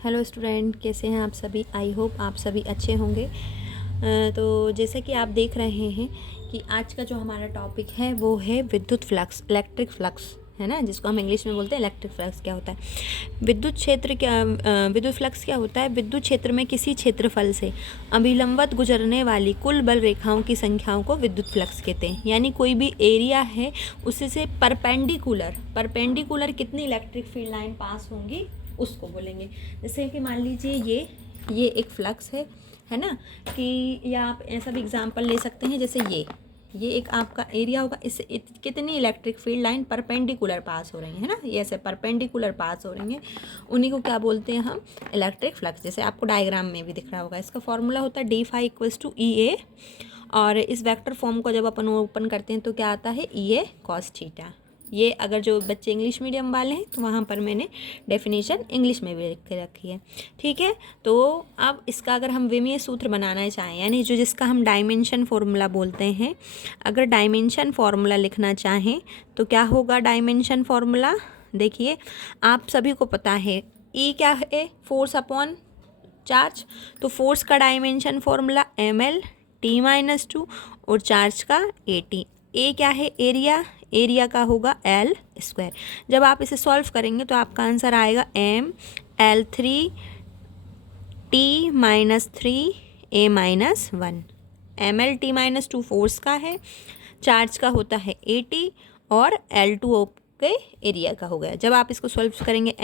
Hello student, कैसे हैं आप सभी। आई होप आप सभी अच्छे होंगे। तो जैसे कि आप देख रहे हैं कि आज का जो हमारा टॉपिक है वो है विद्युत फ्लक्स, इलेक्ट्रिक फ्लक्स, है ना, जिसको हम इंग्लिश में बोलते हैं इलेक्ट्रिक फ्लक्स। क्या होता है विद्युत फ्लक्स क्या होता है? विद्युत क्षेत्र में किसी क्षेत्रफल से अभिलंबवत गुजरने वाली कुल बल रेखाओं की संख्याओं को विद्युत फ्लक्स कहते हैं। यानी कोई भी एरिया है उसी से परपेंडिकुलर कितनी इलेक्ट्रिक फील्ड लाइन पास होंगी उसको बोलेंगे। जैसे कि मान लीजिए ये एक फ्लक्स है ना, कि या आप ऐसा भी एग्जांपल ले सकते हैं, जैसे ये एक आपका एरिया होगा, इससे कितनी इलेक्ट्रिक फील्ड लाइन परपेंडिकुलर पास हो रही है ना, ये ऐसे परपेंडिकुलर पास हो रही हैं, उन्हीं को क्या बोलते हैं हम? Electric flux. जैसे आपको डायग्राम में भी दिख रहा होगा, इसका फॉर्मूला होता है d∅ = और इस वेक्टर फॉर्म को जब अपन ओपन करते हैं तो क्या आता है? EA cos theta. ये अगर जो बच्चे इंग्लिश मीडियम वाले हैं तो वहाँ पर मैंने डेफिनेशन इंग्लिश में भी लिख के रखी है, ठीक है। तो अब इसका अगर हम विमीय सूत्र बनाना चाहें, यानी जिसका हम डायमेंशन फार्मूला बोलते हैं, अगर डायमेंशन फार्मूला लिखना चाहें तो क्या होगा डायमेंशन फार्मूला? देखिए, आप सभी को पता है E क्या है? Force upon charge. तो फोर्स का डायमेंशन फार्मूला mL/T-2 और चार्ज का AT। ए क्या है? एरिया का होगा L²। जब आप इसे सॉल्व करेंगे तो आपका आंसर आएगा mL3T-3A-1। mL/T-2 फोर्स का है, चार्ज का होता है AT और L2 के एरिया का हो गया। जब आप इसको सॉल्व करेंगे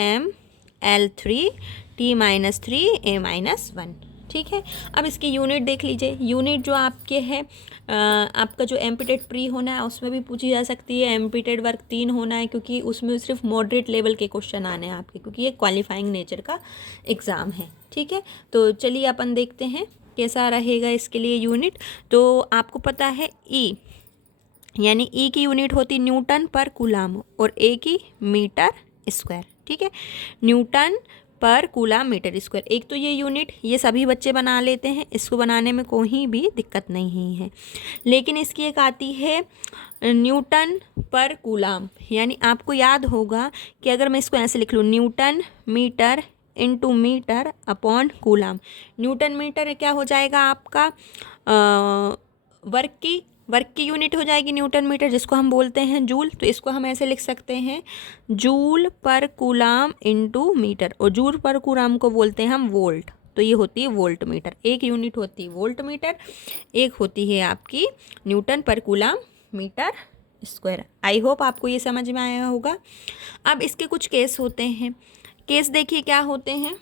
mL3T-3A-1, ठीक है। अब इसकी यूनिट देख लीजिए। यूनिट जो आपके है आपका जो एम्पीटेड प्री होना है उसमें भी पूछी जा सकती है, एम्पीटेड वर्क 3 होना है, क्योंकि उसमें सिर्फ मॉडरेट लेवल के क्वेश्चन आने हैं आपके, क्योंकि ये क्वालिफाइंग नेचर का एग्ज़ाम है, ठीक है। तो चलिए अपन देखते हैं कैसा रहेगा इसके लिए यूनिट। तो आपको पता है यानी E की यूनिट होती न्यूटन पर कूलाम और A की मीटर स्क्वायर, ठीक है। न्यूटन पर कूलाम मीटर स्क्वायर, एक तो ये यूनिट ये सभी बच्चे बना लेते हैं, इसको बनाने में कोई भी दिक्कत नहीं है। लेकिन इसकी एक आती है न्यूटन पर कूलाम, यानी आपको याद होगा कि अगर मैं इसको ऐसे लिख लूँ, newton metre into metre upon coulomb. Newton metre क्या हो जाएगा आपका? वर्क की यूनिट हो जाएगी न्यूटन मीटर, जिसको हम बोलते हैं जूल। तो इसको हम ऐसे लिख सकते हैं, जूल पर कूलाम इंटू मीटर, और जूल पर कूलाम को बोलते हैं हम वोल्ट। तो ये होती है वोल्ट मीटर। एक यूनिट होती है वोल्ट मीटर, एक होती है आपकी न्यूटन पर coulomb metre square. I hope आपको ये समझ में आया होगा। अब इसके कुछ केस होते हैं। केस देखिए क्या होते हैं।